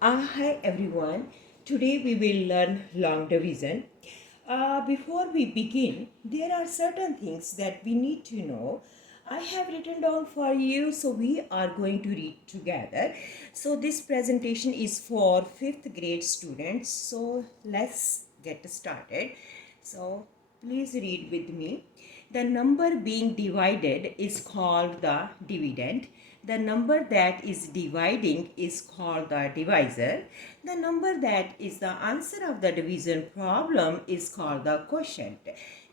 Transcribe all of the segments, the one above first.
Hi everyone. Today we will learn long division. Before we begin, there are certain things that we need to know. I have written down for you, so we are going to read together. So this presentation is for 5th grade students. So let's get started. So please read with me. The number being divided is called the dividend. The number that is dividing is called the divisor. The number that is the answer of the division problem is called the quotient.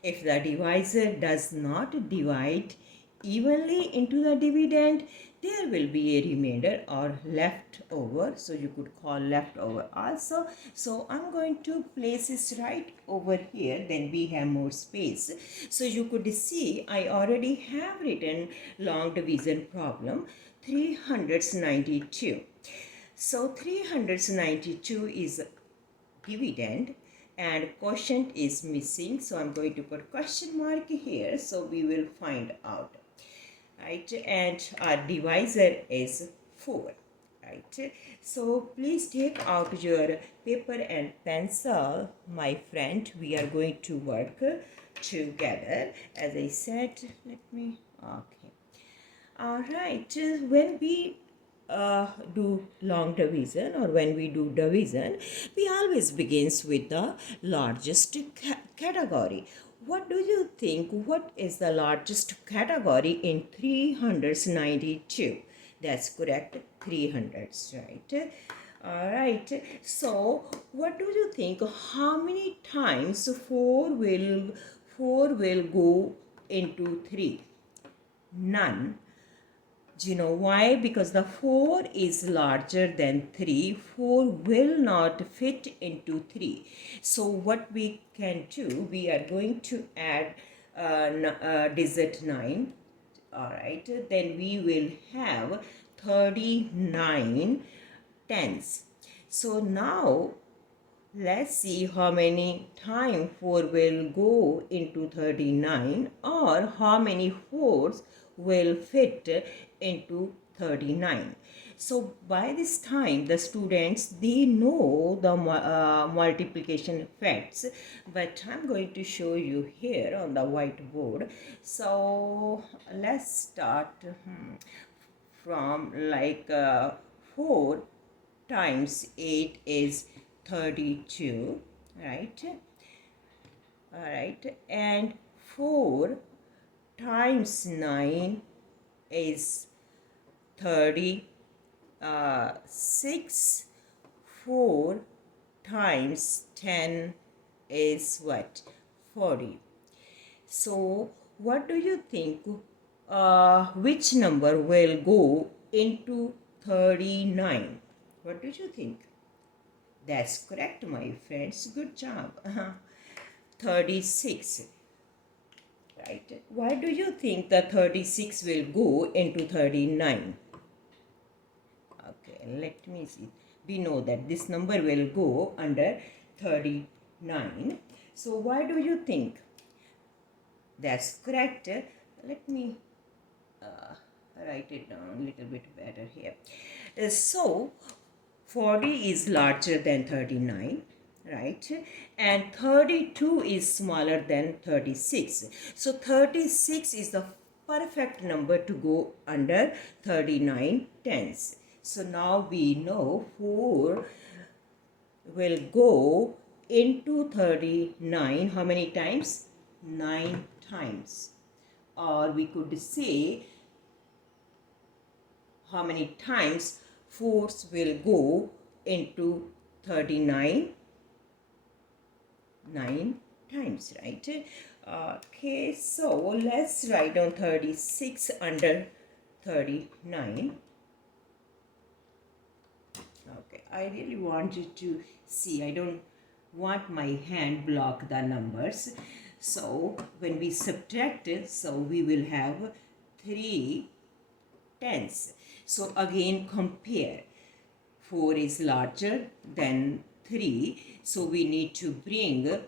If the divisor does not divide evenly into the dividend, there will be a remainder or leftover. So you could call leftover also. So I'm going to place this right over here, then we have more space. So you could see I already have written long division problem 392. So 392 is dividend and quotient is missing, so I'm going to put question mark here, so we will find out, right? And our divisor is 4, right? So please take out your paper and pencil, my friend. We are going to work together. As I said, let me, okay. All right, when we do long division or when we do division, we always begins with the largest category. What do you think? What is the largest category in 392? That's correct, 300s, right? All right. So, what do you think? How many times 4 will go into 3? None. Do you know why? Because the 4 is larger than 3. 4 will not fit into 3. So what we can do, we are going to add digit 9. Alright, then we will have 39 tens. So now let's see how many times 4 will go into 39 or how many 4s will fit into 39. So by this time the students, they know the multiplication facts, but I'm going to show you here on the whiteboard. So let's start from like 4 times 8 is 32, right? All right, and 4 times 9 is 30. 6. 4 times 10 is what? 40. So what do you think? Which number will go into 39? What do you think? That's correct, my friends. Good job. 36. Right? Why do you think the 36 will go into 39? Okay, let me see. We know that this number will go under 39. So why do you think? That's correct. Let me write it down a little bit better here. So 40 is larger than 39, right? And 32 is smaller than 36. So 36 is the perfect number to go under 39 tens. So now we know 4 will go into 39 how many times? 9 times. Or we could say how many times 4s will go into 39? 9 times, right? Okay, so let's write down 36 under 39. Okay, I really want you to see. I don't want my hand block the numbers. So when we subtract it, so we will have 3 tens. So again compare. 4 is larger than 3. So we need to bring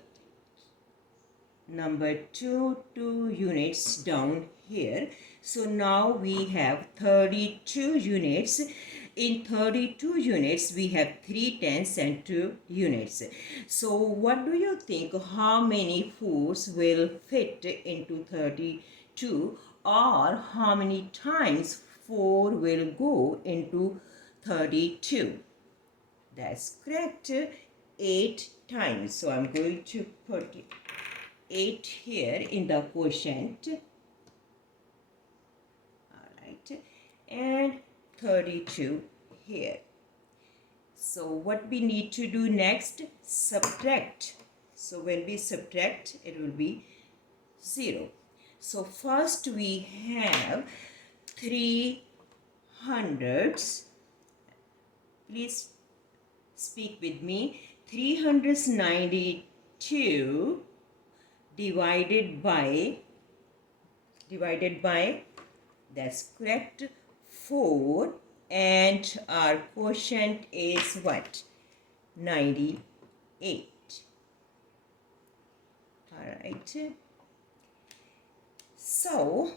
number 2 units down here. So now we have 32 units in 32 units, we have 3 tenths and 2 units. So what do you think? How many 4s will fit into 32, or how many times 4 will go into 32? That's correct. 8 times. So I'm going to put 8 here in the quotient. Alright. And 32 here. So what we need to do next? Subtract. So when we subtract, it will be 0. So first we have 3 hundreds. Please speak with me. 392 divided by, that's correct, 4, and our quotient is what? 98. Alright. So,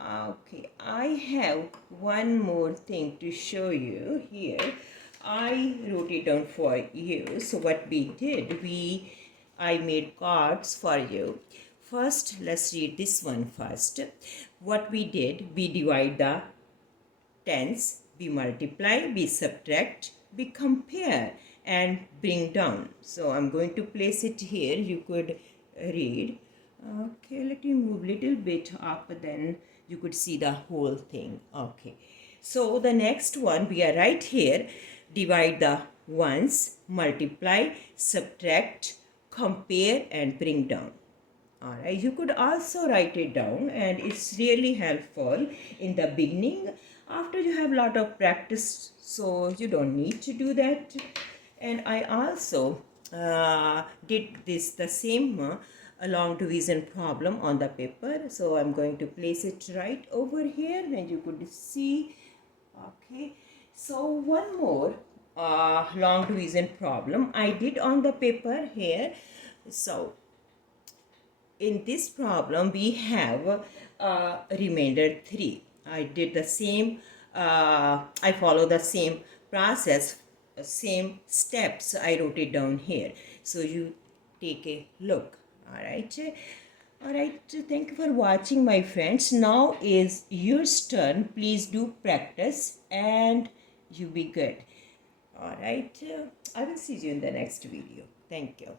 okay, I have one more thing to show you here. I wrote it down for you. So what we did, I made cards for you. First, let's read this one first. What we did, we divide the tens, we multiply, we subtract, we compare, and bring down. So I'm going to place it here. You could read. Okay, let me move a little bit up, then you could see the whole thing. Okay, so the next one, we are right here. Divide the ones, multiply, subtract, compare, and bring down. Alright, you could also write it down, and it's really helpful in the beginning. After you have a lot of practice, so you don't need to do that. And I also did the same long division problem on the paper. So I'm going to place it right over here, and you could see. Okay, so one more long division problem I did on the paper here. So in this problem, we have remainder 3. I did the same, I follow the same process, same steps. I wrote it down here. So you take a look. Alright. Alright, thank you for watching, my friends. Now is your turn. Please do practice and you be good. Alright, I will see you in the next video. Thank you.